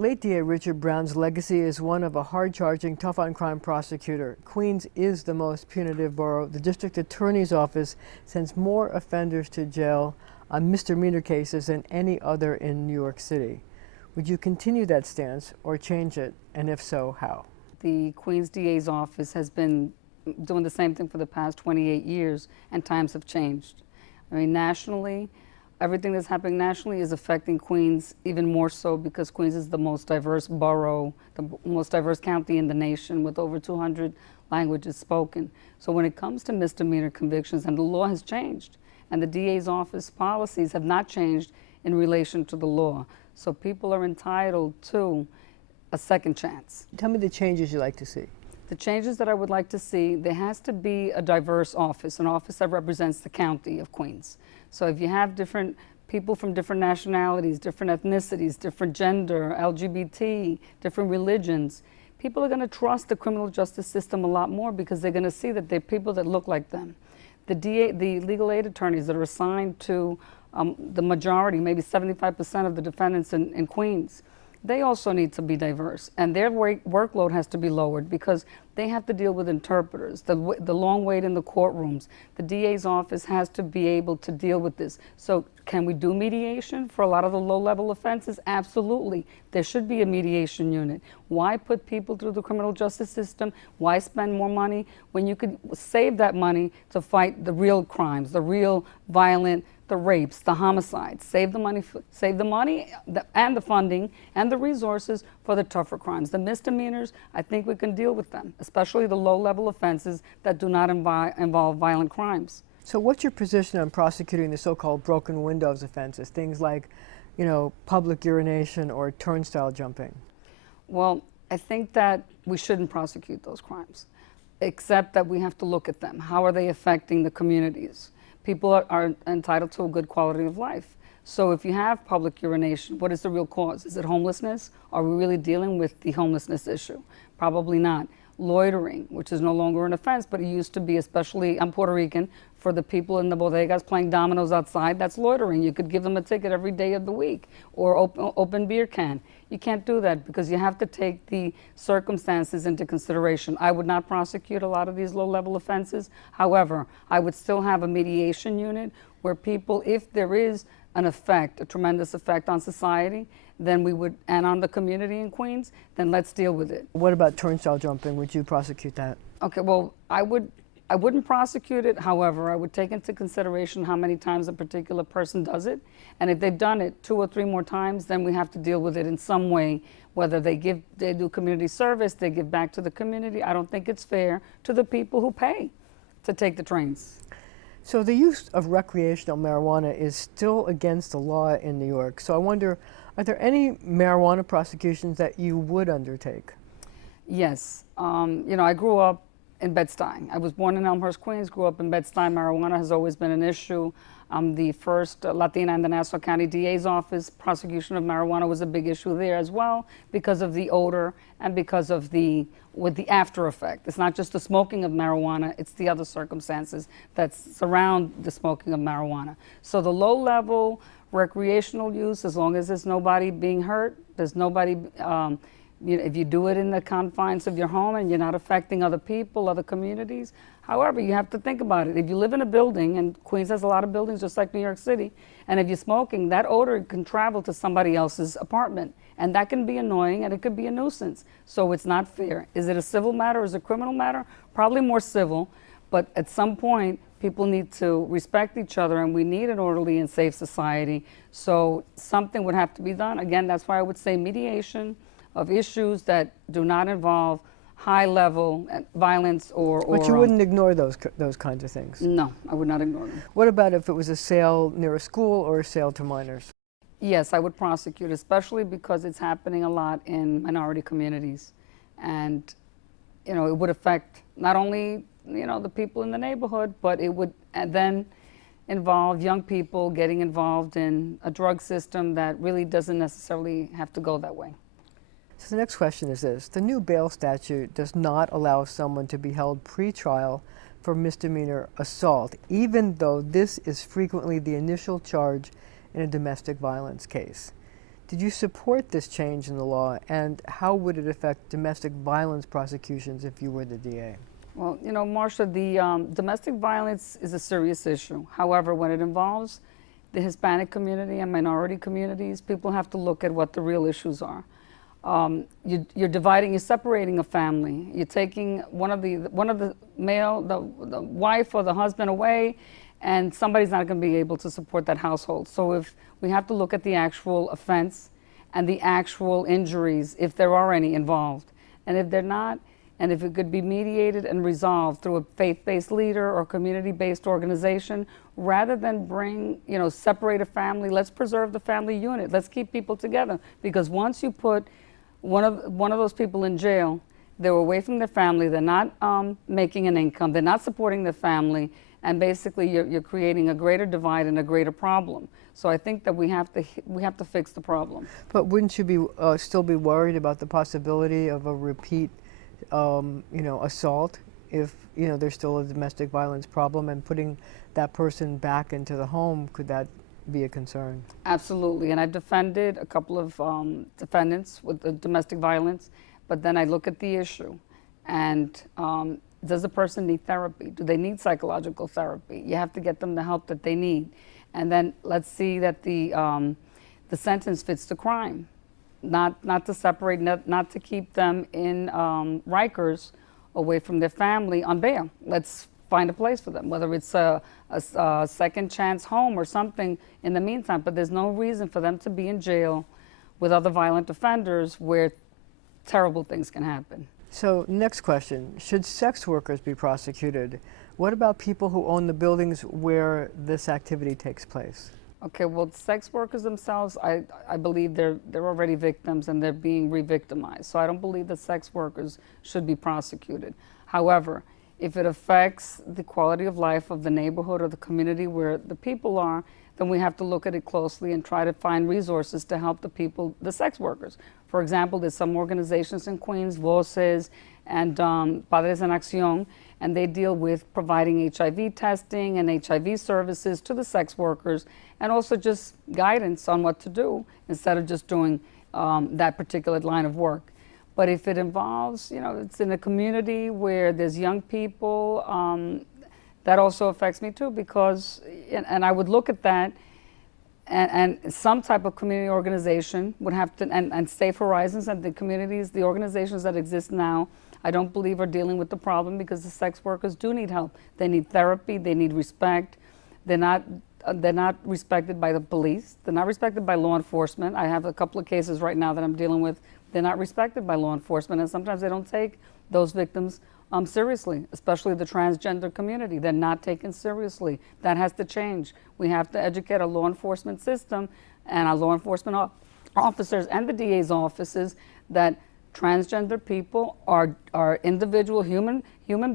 Late DA Richard Brown's legacy is one of a hard-charging, tough-on-crime prosecutor. Queens is the most punitive borough. The district attorney's office sends more offenders to jail on misdemeanor cases than any other in New York City. Would you continue that stance or change it, and if so, how? The Queens DA's office has been doing the same thing for the past 28 years, and times have changed. I mean, nationally, everything that's happening nationally is affecting Queens even more so because Queens is the most diverse borough, the most diverse county in the nation with over 200 languages spoken. So when it comes to misdemeanor convictions, and the law has changed, and the DA's office policies have not changed in relation to the law. So people are entitled to a second chance. Tell me the changes you'd like to see. The changes that I would like to see, there has to be a diverse office, an office that represents the county of Queens. So if you have different people from different nationalities, different ethnicities, different gender, LGBT, different religions, people are going to trust the criminal justice system a lot more because they're going to see that they're people that look like them. The legal aid attorneys that are assigned to the majority, maybe 75% of the defendants in Queens, they also need to be diverse, and their workload has to be lowered because they have to deal with interpreters, the long wait in the courtrooms. The DA's office has to be able to deal with this. So can we do mediation for a lot of the low-level offenses? Absolutely. There should be a mediation unit. Why put people through the criminal justice system? Why spend more money when you could save that money to fight the real crimes, the real violent, the rapes, the homicides? Save the money and the funding and the resources for the tougher crimes. The misdemeanors, I think we can deal with them, especially the low-level offenses that do not involve violent crimes. So what's your position on prosecuting the so-called broken windows offenses, things like, public urination or turnstile jumping? Well, I think that we shouldn't prosecute those crimes, except that we have to look at them. How are they affecting the communities? People are entitled to a good quality of life. So if you have public urination, what is the real cause? Is it homelessness? Are we really dealing with the homelessness issue? Probably not. Loitering, which is no longer an offense, but it used to be, especially, I'm Puerto Rican, for the people in the bodegas playing dominoes outside, that's loitering. You could give them a ticket every day of the week, or open beer can. You can't do that because you have to take the circumstances into consideration. I would not prosecute a lot of these low-level offenses. However, I would still have a mediation unit where people, if there is an effect, a tremendous effect on society, then we would, and on the community in Queens, then let's deal with it. What about turnstile jumping? Would you prosecute that? Okay, well, I wouldn't prosecute it. However, I would take into consideration how many times a particular person does it. And if they've done it 2 or 3 more times, then we have to deal with it in some way, whether they do community service, they give back to the community. I don't think it's fair to the people who pay to take the trains. So the use of recreational marijuana is still against the law in New York. So I wonder, are there any marijuana prosecutions that you would undertake? Yes. I grew up in Bed-Stuy. I was born in Elmhurst, Queens, grew up in Bed-Stuy. Marijuana has always been an issue. I'm the first Latina in the Nassau County DA's office. Prosecution of marijuana was a big issue there as well because of the odor and because of the after effect. It's not just the smoking of marijuana, it's the other circumstances that surround the smoking of marijuana. So the low-level recreational use, as long as there's nobody being hurt, there's nobody, if you do it in the confines of your home and you're not affecting other people, other communities. However, you have to think about it. If you live in a building, and Queens has a lot of buildings just like New York City, and if you're smoking, that odor can travel to somebody else's apartment, and that can be annoying and it could be a nuisance. So it's not fair. Is it a civil matter or is it a criminal matter? Probably more civil, but at some point, people need to respect each other, and we need an orderly and safe society. So something would have to be done. Again, that's why I would say mediation of issues that do not involve high-level violence or But you wouldn't ignore those kinds of things? No, I would not ignore them. What about if it was a sale near a school or a sale to minors? Yes, I would prosecute, especially because it's happening a lot in minority communities. And, it would affect not only, the people in the neighborhood, but it would then involve young people getting involved in a drug system that really doesn't necessarily have to go that way. So the next question is this. The new bail statute does not allow someone to be held pre-trial for misdemeanor assault, even though this is frequently the initial charge in a domestic violence case. Did you support this change in the law, and how would it affect domestic violence prosecutions if you were the DA? Well, you know, Marcia, the domestic violence is a serious issue. However, when it involves the Hispanic community and minority communities, people have to look at what the real issues are. You're separating a family. You're taking one of the male, the wife or the husband away, and somebody's not going to be able to support that household. So if we have to look at the actual offense and the actual injuries, if there are any involved, and if they're not, and if it could be mediated and resolved through a faith-based leader or community-based organization, rather than separate a family, let's preserve the family unit. Let's keep people together, because once you put one of those people in jail, they're away from their family, they're not making an income, they're not supporting their family, and basically you're creating a greater divide and a greater problem. So I think that we have to fix the problem. But wouldn't you still be worried about the possibility of a repeat assault if there's still a domestic violence problem, and putting that person back into the home, could that be a concern? Absolutely, and I've defended a couple of defendants with the domestic violence, but then I look at the issue, and does the person need therapy? Do they need psychological therapy? You have to get them the help that they need, and then let's see that the sentence fits the crime. Not to separate, not to keep them in Rikers away from their family on bail. Let's find a place for them, whether it's a second chance home or something in the meantime. But there's no reason for them to be in jail with other violent offenders where terrible things can happen. So next question, should sex workers be prosecuted? What about people who own the buildings where this activity takes place? Okay, well, sex workers themselves, I believe they're already victims and they're being re-victimized. So I don't believe that sex workers should be prosecuted. However, if it affects the quality of life of the neighborhood or the community where the people are, then we have to look at it closely and try to find resources to help the people, the sex workers. For example, there's some organizations in Queens, Voces and Padres en Acción, and they deal with providing HIV testing and HIV services to the sex workers, and also just guidance on what to do instead of just doing that particular line of work. But if it involves, it's in a community where there's young people, that also affects me too, because, and I would look at that, and some type of community organization would have to, and Safe Horizons and the communities, the organizations that exist now, I don't believe are dealing with the problem, because the sex workers do need help. They need therapy, they need respect. They're not respected by the police. They're not respected by law enforcement. I have a couple of cases right now that I'm dealing with. They're not respected by law enforcement, and sometimes they don't take those victims seriously, especially the transgender community. They're not taken seriously. That has to change. We have to educate our law enforcement system and our law enforcement officers and the DA's offices that transgender people are individual human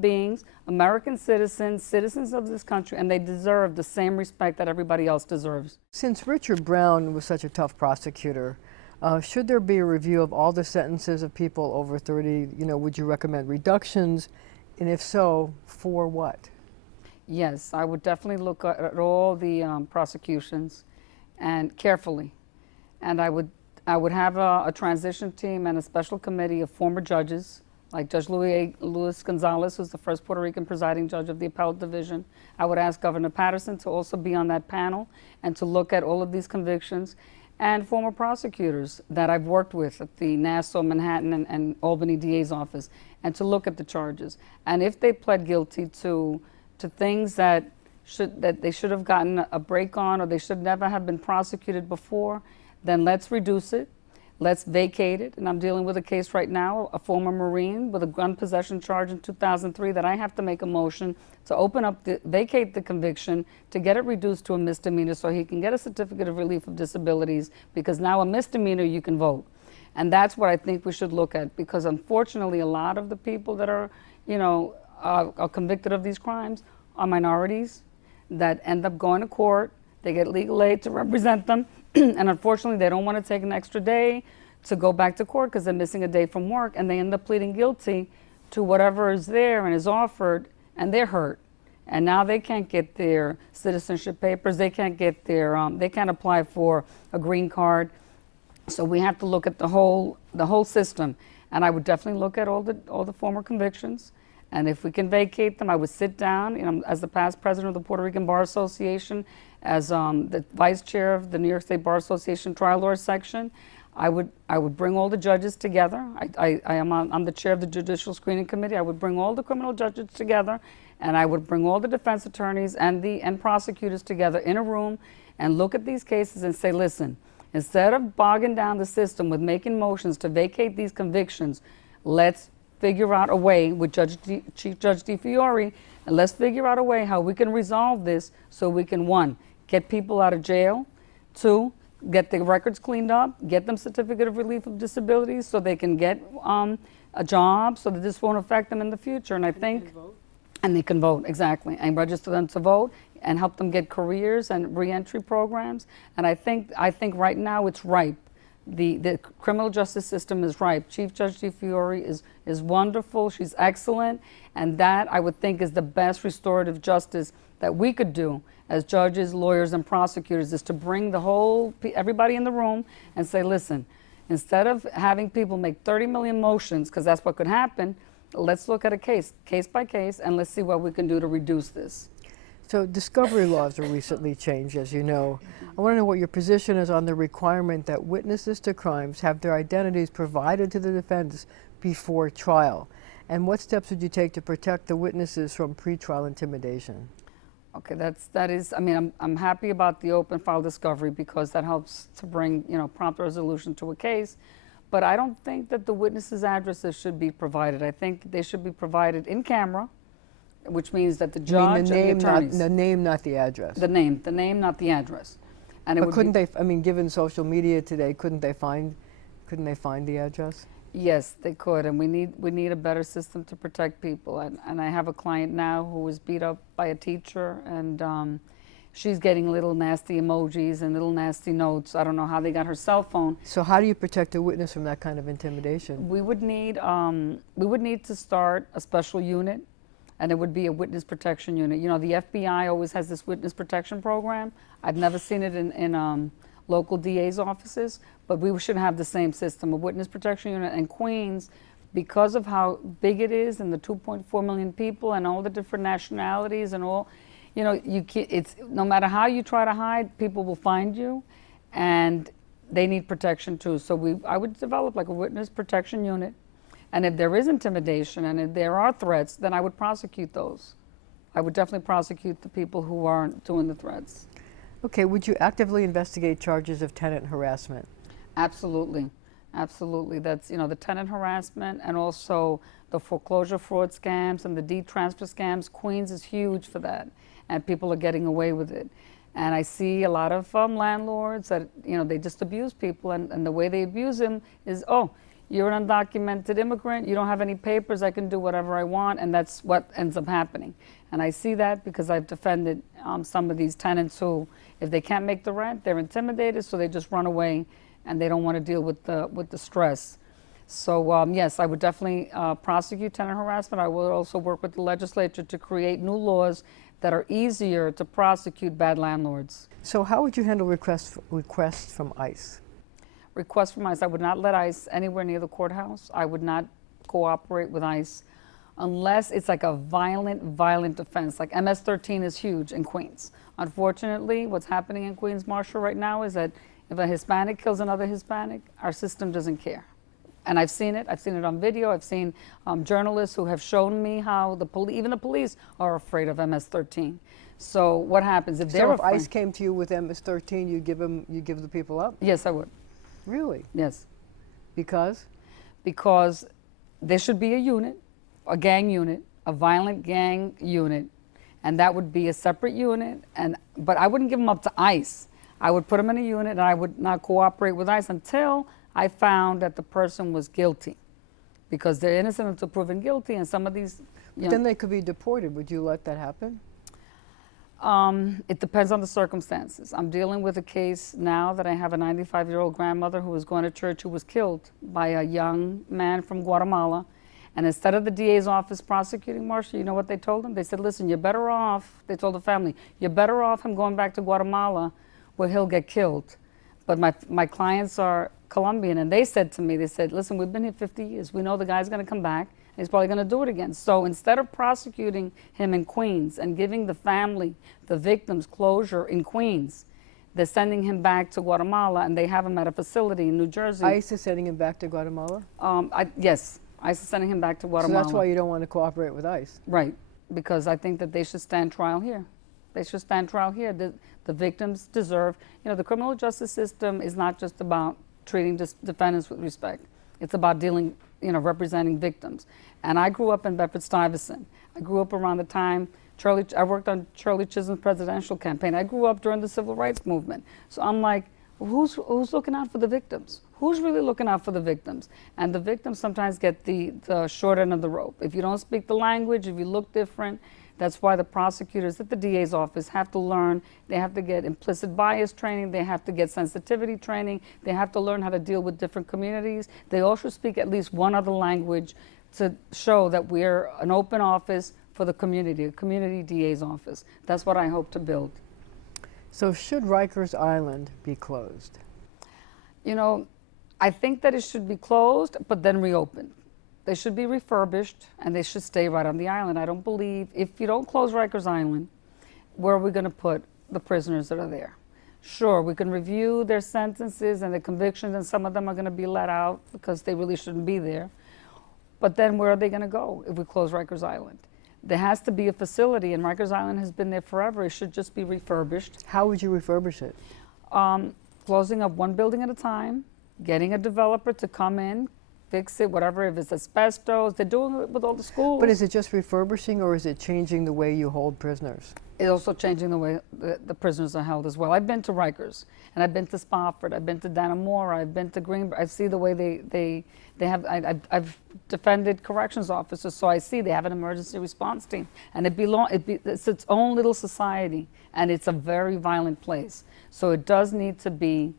beings, American citizens of this country, and they deserve the same respect that everybody else deserves. Since Richard Brown was such a tough prosecutor, should there be a review of all the sentences of people over 30? Would you recommend reductions? And if so, for what? Yes, I would definitely look at all the prosecutions and carefully. And I would have a transition team and a special committee of former judges, like Judge Luis Gonzalez, who's the first Puerto Rican presiding judge of the Appellate Division. I would ask Governor Patterson to also be on that panel and to look at all of these convictions, and former prosecutors that I've worked with at the Nassau, Manhattan, and Albany DA's office, and to look at the charges. And if they pled guilty to things that they should have gotten a break on, or they should never have been prosecuted before, then let's reduce it, let's vacate it. And I'm dealing with a case right now, a former Marine with a gun possession charge in 2003, that I have to make a motion to open up, vacate the conviction, to get it reduced to a misdemeanor so he can get a certificate of relief of disabilities, because now a misdemeanor you can vote. And that's what I think we should look at, because unfortunately a lot of the people that are, are convicted of these crimes are minorities that end up going to court. They get legal aid to represent them, and unfortunately they don't want to take an extra day to go back to court because they're missing a day from work, and they end up pleading guilty to whatever is there and is offered, and they're hurt. And now they can't get their citizenship papers, they can't get their, they can't apply for a green card. So we have to look at the whole system, and I would definitely look at all the former convictions, and if we can vacate them, I would sit down, as the past president of the Puerto Rican Bar Association, as the vice chair of the New York State Bar Association Trial Law Section. I would bring all the judges together. I'm the chair of the Judicial Screening Committee. I would bring all the criminal judges together, and I would bring all the defense attorneys and prosecutors together in a room and look at these cases and say, listen, instead of bogging down the system with making motions to vacate these convictions, let's figure out a way with Chief Judge DiFiore, and let's figure out a way how we can resolve this so we can, one, get people out of jail, two, get the records cleaned up, get them certificate of relief of disabilities so they can get a job so that this won't affect them in the future. And I think, and they can vote, exactly, and register them to vote and help them get careers and reentry programs. And I think right now it's ripe. The criminal justice system is ripe. Chief Judge DiFiore is wonderful. She's excellent. And that, I would think, is the best restorative justice that we could do as judges, lawyers, and prosecutors, is to bring everybody in the room and say, listen, instead of having people make 30 million motions, because that's what could happen, let's look at a case by case, and let's see what we can do to reduce this. So discovery laws are recently changed, as you know. I want to know what your position is on the requirement that witnesses to crimes have their identities provided to the defense before trial. And what steps would you take to protect the witnesses from pretrial intimidation? Okay, that is, I mean, I'm happy about the open file discovery because that helps to bring, prompt resolution to a case. But I don't think that the witnesses' addresses should be provided. I think they should be provided in camera, which means that the judge and the attorneys. The name, not the address. The name, not the address. And but couldn't they, I mean, given social media today, couldn't they find the address? Yes, they could, and we need a better system to protect people. And I have a client now who was beat up by a teacher, and she's getting little nasty emojis and little nasty notes. I don't know how they got her cell phone. So how do you protect a witness from that kind of intimidation? We would need to start a special unit, and it would be a witness protection unit. The FBI always has this witness protection program. I've never seen it in local DA's offices, but we should have the same system, a witness protection unit. And Queens, because of how big it is and the 2.4 million people and all the different nationalities and all, it's no matter how you try to hide, people will find you, and they need protection too. So I would develop like a witness protection unit, and if there is intimidation and if there are threats, then I would prosecute those. I would definitely prosecute the people who aren't doing the threats. Okay, would you actively investigate charges of tenant harassment? Absolutely, absolutely. That's, the tenant harassment and also the foreclosure fraud scams and the deed transfer scams. Queens is huge for that, and people are getting away with it. And I see a lot of landlords that, they just abuse people, and the way they abuse them is, oh, you're an undocumented immigrant, you don't have any papers, I can do whatever I want, and that's what ends up happening. And I see that because I've defended some of these tenants who, if they can't make the rent, they're intimidated, so they just run away and they don't want to deal with the stress. So yes, I would definitely prosecute tenant harassment. I will also work with the legislature to create new laws that are easier to prosecute bad landlords. So how would you handle requests from ICE? Requests from ICE, I would not let ICE anywhere near the courthouse. I would not cooperate with ICE unless it's like a violent offense. Like MS-13 is huge in Queens. Unfortunately, what's happening in Queens, Marshall, right now is that if a Hispanic kills another Hispanic, our system doesn't care. And I've seen it on video. I've seen journalists who have shown me how even the police are afraid of MS-13. So what happens if they're afraid? So if ICE came to you with MS-13, you give the people up? Yes, I would. Really? Yes. Because? Because there should be a unit, a gang unit, a violent gang unit, and that would be a separate unit. But I wouldn't give them up to ICE. I would put them in a unit, and I would not cooperate with ICE until I found that the person was guilty, because they're innocent until proven guilty, and some of these. But then they could be deported. Would you let that happen? It depends on the circumstances. I'm dealing with a case now that I have a 95-year-old grandmother who was going to church who was killed by a young man from Guatemala. And instead of the DA's office prosecuting Marcia, you know what they told him? They said, listen, you're better off, they told the family, you're better off him going back to Guatemala where he'll get killed. But my clients are Colombian, and they said to me, they said, listen, we've been here 50 years. We know the guy's going to come back, and he's probably going to do it again. So instead of prosecuting him in Queens and giving the family, the victims, closure in Queens, they're sending him back to Guatemala, and they have him at a facility in New Jersey. ICE is sending him back to Guatemala? Yes, ICE is sending him back to Guatemala. So that's why you don't want to cooperate with ICE? Right, because I think that they should stand trial here. They should stand trial here. The victims deserve, the criminal justice system is not just about treating defendants with respect. It's about dealing, representing victims. And I grew up in Bedford-Stuyvesant. I grew up around the time I worked on Shirley Chisholm's presidential campaign. I grew up during the civil rights movement. So I'm like, who's looking out for the victims? Who's really looking out for the victims? And the victims sometimes get the short end of the rope. If you don't speak the language, if you look different, that's why the prosecutors at the DA's office have to learn. They have to get implicit bias training. They have to get sensitivity training. They have to learn how to deal with different communities. They also speak at least one other language to show that we're an open office for the community, a community DA's office. That's what I hope to build. So should Rikers Island be closed? I think that it should be closed, but then reopened. They should be refurbished, and they should stay right on the island. I don't believe, if you don't close Rikers Island, where are we going to put the prisoners that are there? Sure, we can review their sentences and their convictions, and some of them are going to be let out because they really shouldn't be there. But then where are they going to go if we close Rikers Island? There has to be a facility, and Rikers Island has been there forever. It should just be refurbished. How would you refurbish it? Closing up one building at a time, getting a developer to come in, fix it, whatever, if it's asbestos. They're doing it with all the schools. But is it just refurbishing, or is it changing the way you hold prisoners? It's also changing the way the prisoners are held as well. I've been to Rikers, and I've been to Spofford, I've been to Dannemora, I've been to Greenberg. I see the way they have, I've defended corrections officers, so I see they have an emergency response team. And it's its own little society, and it's a very violent place. So it does need to be,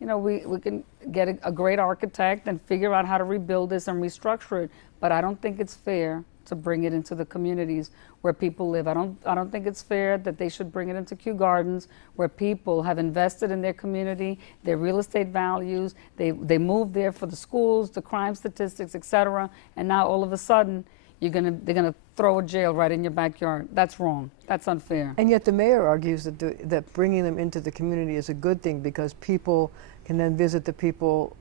we can get a great architect and figure out how to rebuild this and restructure it, but I don't think it's fair to bring it into the communities where people live. I don't think it's fair that they should bring it into Kew Gardens, where people have invested in their community, their real estate values, they moved there for the schools, the crime statistics, etc. And now all of a sudden, they're gonna throw a jail right in your backyard. That's wrong. That's unfair. And yet the mayor argues that bringing them into the community is a good thing, because people can then visit the people,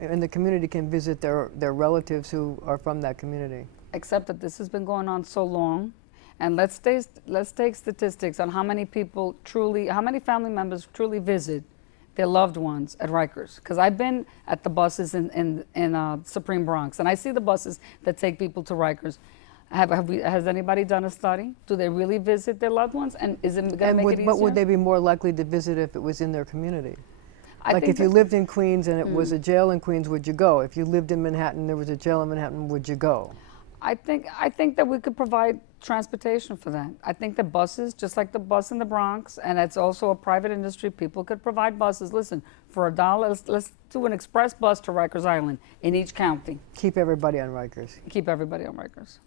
and the community can visit their relatives who are from that community. Except that this has been going on so long, and let's take statistics on how many family members truly visit their loved ones at Rikers. Because I've been at the buses in Supreme Bronx, and I see the buses that take people to Rikers. Has anybody done a study? Do they really visit their loved ones? And is it going to make it easier? But would they be more likely to visit if it was in their community? Like if you lived in Queens and it was a jail in Queens, would you go? If you lived in Manhattan, there was a jail in Manhattan, would you go? I think that we could provide transportation for that. I think that buses, just like the bus in the Bronx, and it's also a private industry, people could provide buses. Listen, for $1, let's do an express bus to Rikers Island in each county. Keep everybody on Rikers. Keep everybody on Rikers.